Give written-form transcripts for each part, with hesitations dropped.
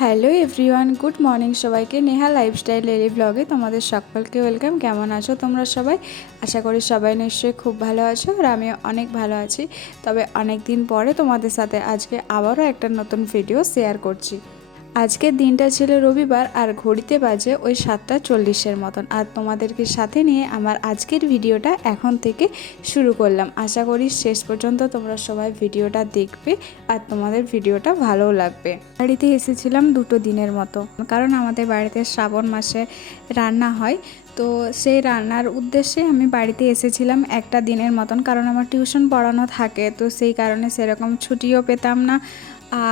Hello everyone, good morning সবাইকে। Neha lifestyle daily ব্লগে তোমাদের সকলকে ওয়েলকাম। কেমন আছো তোমরা সবাই? আশা করি সবাই নিশ্চয়ই খুব ভালো আছো, আর আমিও অনেক ভালো আছি। তবে অনেক দিন পরে তোমাদের সাথে আজকে আবারও একটা নতুন ভিডিও শেয়ার করছি। আজকের দিনটা ছিল রবিবার, আর ঘড়িতে বাজে ওই 7:40 মতন। আর তোমাদেরকে সাথে নিয়ে আমার আজকের ভিডিওটা এখন থেকে শুরু করলাম। আশা করি শেষ পর্যন্ত তোমরা সবাই ভিডিওটা দেখবে আর তোমাদের ভিডিওটা ভালোও লাগবে। বাড়িতে এসেছিলাম 2 দিনের মতো, কারণ আমাদের বাড়িতে শ্রাবণ মাসে রান্না হয়। তো সেই রান্নার উদ্দেশ্যে আমি বাড়িতে এসেছিলাম একটা দিনের মতন, কারণ আমার টিউশন পড়ানো থাকে। তো সেই কারণে সেরকম ছুটিও পেতাম না,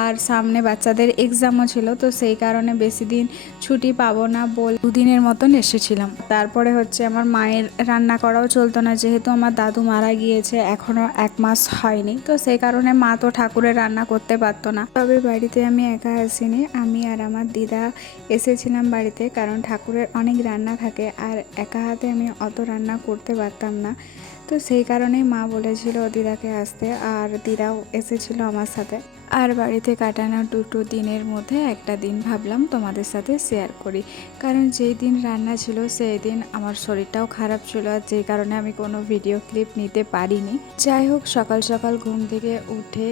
আর সামনে বাচ্চাদের এক্সামও ছিল। তো সেই কারণে বেশি দিন ছুটি পাবো না বল 2 দিনের মতন এসেছিলাম। তারপরে হচ্ছে আমার মায়ের রান্না করাও চলতো না, যেহেতু আমার দাদু মারা গিয়েছে, এখনও 1 মাস হয়নি। তো সেই কারণে মা তো ঠাকুরের রান্না করতে পারতো না। তবে বাড়িতে আমি একা আসিনি, আমি আর আমার দিদা এসেছিলাম বাড়িতে, কারণ ঠাকুরের অনেক রান্না থাকে আর একা হাতে আমি অত রান্না করতে পারতাম না। তো সেই কারণেই মা বলেছিল দিদাকে আসতে, আর দিদাও এসেছিল আমার সাথে। আর বাড়িতে কাটানো 2 দিনের মধ্যে একটা দিন ভাবলাম তোমাদের সাথে শেয়ার করি, কারণ যেই দিন রান্না ছিল সেই দিন আমার শরীরটাও খারাপ ছিল, আর যেই কারণে আমি কোনো ভিডিও ক্লিপ নিতে পারিনি। যাই হোক, সকাল সকাল ঘুম থেকে উঠে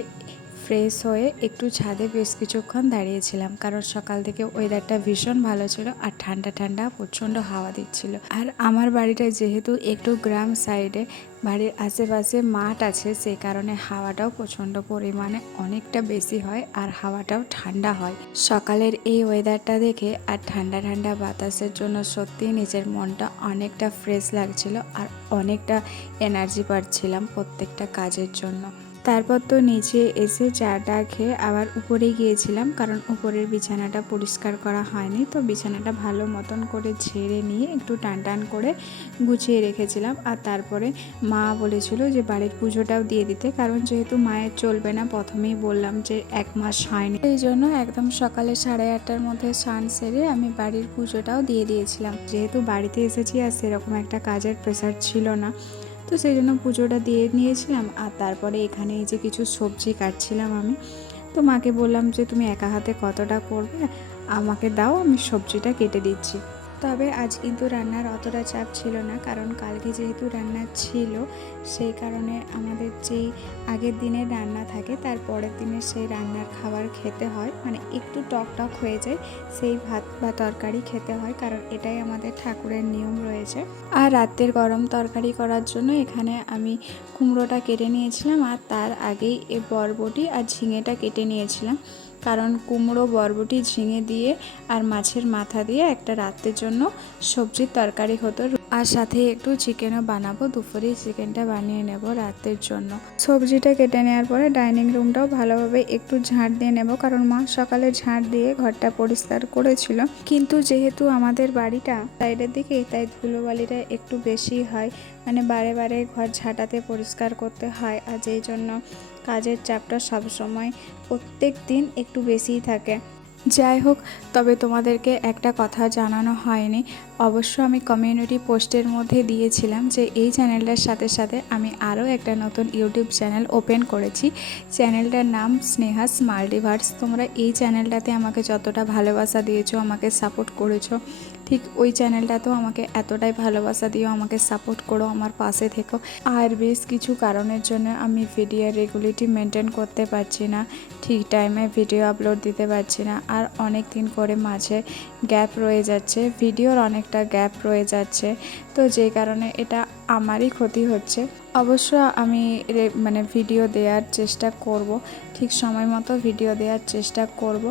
ফ্রেশ হয়ে একটু ছাদে বেশ কিছুক্ষণ দাঁড়িয়েছিলাম, কারণ সকাল থেকে ওয়েদারটা ভীষণ ভালো ছিল আর ঠান্ডা ঠান্ডা প্রচণ্ড হাওয়া দিচ্ছিল। আর আমার বাড়িটা যেহেতু একটু গ্রাম সাইডে, বাড়ির আশেপাশে মাঠ আছে, সেই কারণে হাওয়াটাও প্রচণ্ড পরিমাণে অনেকটা বেশি হয় আর হাওয়াটাও ঠান্ডা হয়। সকালের এই ওয়েদারটা দেখে আর ঠান্ডা ঠান্ডা বাতাসের জন্য সত্যিই নিজের মনটা অনেকটা ফ্রেশ লাগছিল, আর অনেকটা এনার্জি পাচ্ছিলাম প্রত্যেকটা কাজের জন্য। তারপর তো নিচে এসে চাটা খেয়ে আবার উপরে গিয়েছিলাম, কারণ উপরের বিছানাটা পরিষ্কার করা হয়নি। তো বিছানাটা ভালো মতন করে ঝেড়ে নিয়ে একটু টান টান করে গুছিয়ে রেখেছিলাম। আর তারপরে মা বলেছিল যে বাড়ির পুজোটাও দিয়ে দিতে, কারণ যেহেতু মায়ের চলবে না, প্রথমেই বললাম যে 1 মাস হয়নি, এই জন্য একদম সকালে 8:30টার মধ্যে স্নান সেরে আমি বাড়ির পুজোটাও দিয়ে দিয়েছিলাম। যেহেতু বাড়িতে এসেছি আর সেরকম একটা কাজের প্রেশার ছিল না, তো সেই জন্য পুজোটা দিয়ে নিয়েছিলাম। আর তারপরে এখানে এই যে কিছু সবজি কাটছিলাম আমি। তো মাকে বললাম যে তুমি একা হাতে কতটা করবে, আমাকে দাও, আমি সবজিটা কেটে দিচ্ছি। তবে আজ কিন্তু রান্নার অতটা চাপ ছিল না, কারণ কালকে যেহেতু রান্না ছিল, সেই কারণে আমাদের যেই আগের দিনের রান্না থাকে তার পরের দিনের সেই রান্নার খাবার খেতে হয়, মানে একটু টক টক হয়ে যায় সেই ভাত বা তরকারি খেতে হয়, কারণ এটাই আমাদের ঠাকুরের নিয়ম রয়েছে। আর রাতের গরম তরকারি করার জন্য এখানে আমি কুমড়োটা কেটে নিয়েছিলাম, আর তার আগেই এই বরবটি আর ঝিঙেটা কেটে নিয়েছিলাম, কারণ কুমড়ো, বরবটি, ঝিঙে দিয়ে আর মাছের মাথা দিয়ে একটা রাতের জন্য সবজির তরকারি হতো, আর সাথে একটু চিকেনও বানাবো। দুপুরেই চিকেনটা বানিয়ে নেব রাতের জন্য। সবজিটা কেটে নেওয়ার পরে ডাইনিং রুমটাও ভালোভাবে একটু ঝাঁট দিয়ে নেব, কারণ মা সকালে ঝাঁট দিয়ে ঘরটা পরিষ্কার করেছিল। কিন্তু যেহেতু আমাদের বাড়িটা সাইডের দিকে, তাই ধুলোবালিটা একটু বেশি হয়, মানে বারে বারে ঘর ঝাঁটাতে পরিষ্কার করতে হয়, আর যেই জন্য কাজের চাপটা সবসময় প্রত্যেক দিন একটু বেশিই থাকে। যাই হোক, তবে তোমাদেরকে একটা কথা জানানো হয়নি, অবশ্য আমি কমিউনিটি পোস্টের মধ্যে দিয়েছিলাম যে এই চ্যানেলটার সাথে সাথে আমি আরও একটা নতুন ইউটিউব চ্যানেল ওপেন করেছি। চ্যানেলটার নাম স্নেহাস মাল্টিভার্স। তোমরা এই চ্যানেলটাতে আমাকে যতটা ভালোবাসা দিয়েছো, আমাকে সাপোর্ট করেছো, ঠিক ওই চ্যানেলটাতেও আমাকে এতটাই ভালোবাসা দিও, আমাকে সাপোর্ট করো, আমার পাশে থেকো। আর বেশ কিছু কারণের জন্য আমি ভিডিও রেগুলারিটি মেনটেন করতে পারছি না, ঠিক টাইমে ভিডিও আপলোড দিতে পারছি না, আর অনেক দিন করে মাঝে গ্যাপ রয়ে যাচ্ছে, ভিডিওর অনেকটা গ্যাপ রয়ে যাচ্ছে। তো যেই কারণে এটা আমারই ক্ষতি হচ্ছে। অবশ্য আমি মানে ভিডিও দেওয়ার চেষ্টা করব, ঠিক সময় মতো ভিডিও দেওয়ার চেষ্টা করব।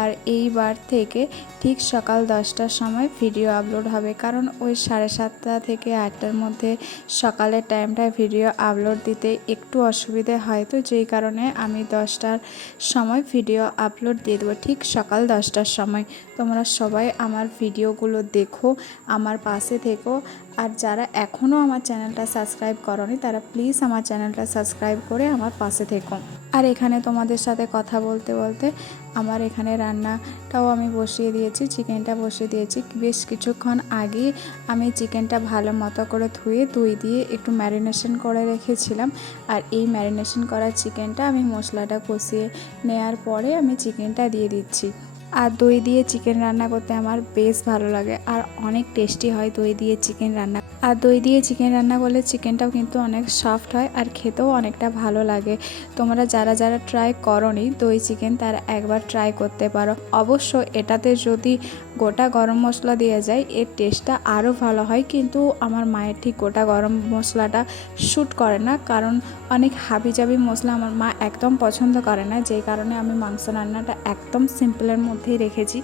আর এইবার থেকে ঠিক সকাল 10টার সময় ভিডিও আপলোড হবে, কারণ ওই 7:30 থেকে 8টার মধ্যে সকালের টাইমটায় ভিডিও আপলোড দিতে একটু অসুবিধে হয়। তো যেই কারণে আমি 10টার সময় ভিডিও আপলোড দিয়ে দেবো, ঠিক সকাল 10টার সময়। তোমরা সবাই আমার ভিডিওগুলো দেখো, আমার পাশে থেকো, আর যারা এখনও আমার চ্যানেলটা সাবস্ক্রাইব করোনি তারা প্লিজ আমার চ্যানেলটা সাবস্ক্রাইব করে আমার পাশে থেকো। আর এখানে তোমাদের সাথে কথা বলতে বলতে আমার এখানে রান্নাটাও আমি বসিয়ে দিয়েছি, চিকেনটা বসিয়ে দিয়েছি। বেশ কিছুক্ষণ আগে আমি চিকেনটা ভালো মতো করে ধুয়ে দই দিয়ে একটু ম্যারিনেশন করে রেখেছিলাম, আর এই ম্যারিনেশন করা চিকেনটা আমি মশলাটা কষিয়ে নেওয়ার পরে আমি চিকেনটা দিয়ে দিচ্ছি। আর দই দিয়ে চিকেন রান্না করতে আমার বেশ ভালো লাগে, আর অনেক টেস্টি হয় দই দিয়ে চিকেন রান্না। আর দই দিয়ে চিকেন রান্না করলে চিকেনটাও কিন্তু অনেক সফট হয় আর খেতেও অনেকটা ভালো লাগে। তোমরা যারা যারা ট্রাই করোনি দই চিকেন, তারা একবার ট্রাই করতে পারো। অবশ্য এটাতে যদি গোটা গরম মশলা দেওয়া যায় এর টেস্টটা আরও ভালো হয়, কিন্তু আমার মায়ের ঠিক গোটা গরম মশলাটা শ্যুট করে না, কারণ অনেক হাবিজাবি মশলা আমার মা একদম পছন্দ করে না, যেই কারণে আমি মাংস রান্নাটা একদম সিম্পলের মধ্যেই রেখেছি।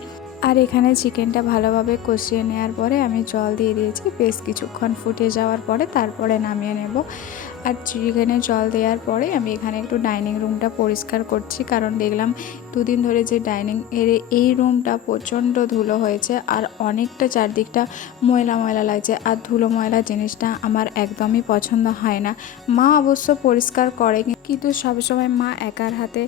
আর এখানে চিকেনটা ভালোভাবে কষিয়ে নেওয়ার পরে আমি জল দিয়ে দিয়েছি, বেশ কিছুক্ষণ ফুটে যাওয়ার পরে তারপরে নামিয়ে নেব। আর চিকেনে জল দেওয়ার পরে আমি এখানে একটু ডাইনিং রুমটা পরিষ্কার করছি, কারণ দেখলাম দুদিন ধরে যে ডাইনিং এর এই রুমটা প্রচণ্ড ধুলো হয়েছে আর অনেকটা চারদিকটা ময়লা ময়লা লাগছে। আর ধুলো ময়লা জিনিসটা আমার একদমই পছন্দ হয় না। মা অবশ্য পরিষ্কার করে, কিন্তু সবসময় মা একার হাতে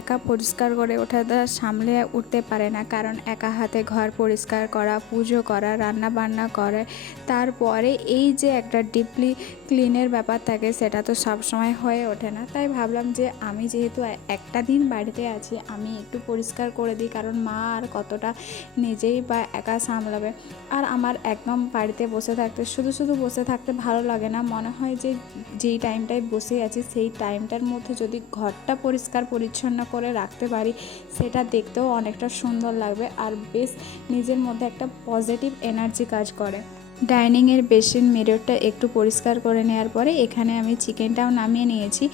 একা পরিষ্কার করে ওঠাটা সামলে উঠতে পারে না, কারণ একা হাতে ঘর পরিষ্কার করা, পুজো করা, রান্না বান্না করে, তারপরে এই যে একটা ডিপলি ক্লিনের ব্যাপার থাকে সেটা তো সব সময় হয়ে ওঠে না। তাই ভাবলাম যে আমি যেহেতু একটা দিন বাড়িতে আছি আমি একটু পরিষ্কার করে দিই, কারণ মা আর কতটা নিজেই বা একা সামলাবে। আর আমার একদম বাড়িতে বসে থাকতে শুধু শুধু বসে থাকতে ভালো লাগে না, মনে হয় যে যেই টাইমটায় বসে আছি সেই টাইমটার মধ্যে যদি ঘরটা পরিষ্কার পরিচ্ছন্ন করে রাখতে পারি সেটা দেখতেও অনেকটা সুন্দর লাগবে আর বেশ নিজের মধ্যে একটা পজিটিভ এনার্জি কাজ করে। ডাইনিংয়ের বেসিন মিররটা একটু পরিষ্কার করে নেওয়ার পরে এখানে আমি চিকেনটাও নামিয়ে নিয়েছি।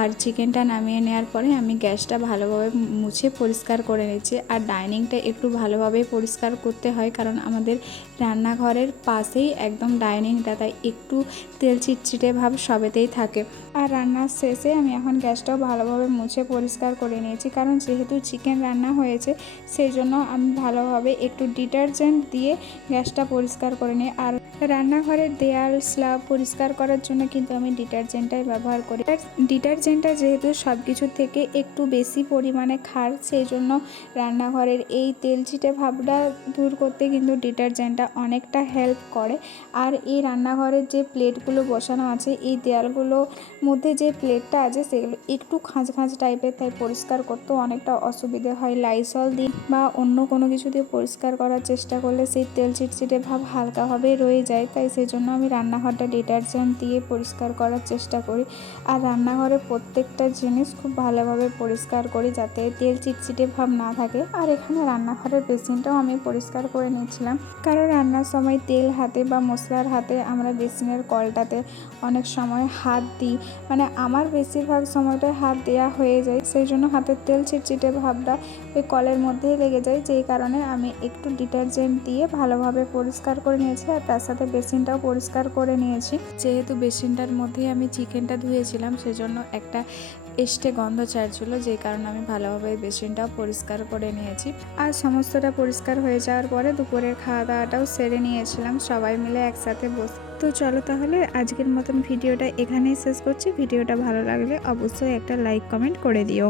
আর চিকেনটা নামিয়ে নেওয়ার পরে আমি গ্যাসটা ভালোভাবে মুছে পরিষ্কার করে নিচ্ছি। আর ডাইনিংটা একটু ভালোভাবে পরিষ্কার করতে হয়, কারণ আমাদের রান্নাঘরের পাশেই একদম ডাইনিংটা, তাই একটু তেল চিটচিটে ভাব সবেতেই থাকে। আর রান্নার শেষে আমি এখন গ্যাসটাও ভালোভাবে মুছে পরিষ্কার করে নিয়েছি, কারণ যেহেতু চিকেন রান্না হয়েছে সেই জন্য আমি ভালোভাবে একটু ডিটারজেন্ট দিয়ে গ্যাসটা পরিষ্কার করে নিই। আর রান্নাঘরের দেয়াল স্ল্যাব পরিষ্কার করার জন্য কিন্তু আমি ডিটারজেন্টটাই ব্যবহার করি। ডিটারজেন্টটা যেহেতু সব কিছুর থেকে একটু বেশি পরিমাণে ক্ষার, সেই জন্য রান্নাঘরের এই তেলচিটে ভাবটা দূর করতে কিন্তু ডিটারজেন্টটা অনেকটা হেল্প করে। আর এই রান্নাঘরের যে প্লেটগুলো বসানো আছে এই দেয়ালগুলোর মধ্যে যে প্লেটটা আছে সেগুলো একটু খাঁজ খাঁজ টাইপের, তাই পরিষ্কার করতেও অনেকটা অসুবিধে হয়। লাইসল দিয়ে বা অন্য কোনো কিছু দিয়ে পরিষ্কার করার চেষ্টা করলে সেই তেল চিটচিটে ভাব হালকাভাবে রয়ে যায়, তাই সেই জন্য আমি রান্নাঘরটা ডিটারজেন্ট দিয়ে পরিষ্কার করার চেষ্টা করি। আর রান্নাঘরে প্রত্যেকটা জিনিস খুব ভালোভাবে পরিষ্কার করি যাতে তেল চিটচিটে ভাব না থাকে। আর এখানে রান্নাঘরের বেসিনটাও আমি পরিষ্কার করে নিয়েছিলাম, কারণ রান্নার সময় তেল হাতে বা মশলার হাতে আমরা বেসিনের কলটাতে অনেক সময় হাত দিই, মানে আমার বেশিরভাগ সময়টায় হাত দেওয়া হয়ে যায়, সেই জন্য হাতের তেল চিটচিটে ভাবটা ওই কলের মধ্যেই লেগে যায়, যেই কারণে আমি একটু ডিটারজেন্ট দিয়ে ভালোভাবে পরিষ্কার করে নিয়েছি। আর তার সাথে বেসিনটাও পরিষ্কার করে নিয়েছি। যেহেতু বেসিনটার মধ্যেই আমি চিকেনটা ধুয়েছিলাম সেজন্য একটা এস্টে গন্ধ ছাড়ছিল, যেই কারণে আমি ভালোভাবে বেসিনটাও পরিষ্কার করে নিয়েছি। আর সমস্তটা পরিষ্কার হয়ে যাওয়ার পরে দুপুরের খাওয়া দাওয়াটাও সেরে নিয়েছিলাম সবাই মিলে একসাথে বসে। তো চলো তাহলে আজকের মতন ভিডিওটা এখানেই শেষ করছি। ভিডিওটা ভালো লাগলে অবশ্যই একটা লাইক কমেন্ট করে দিও।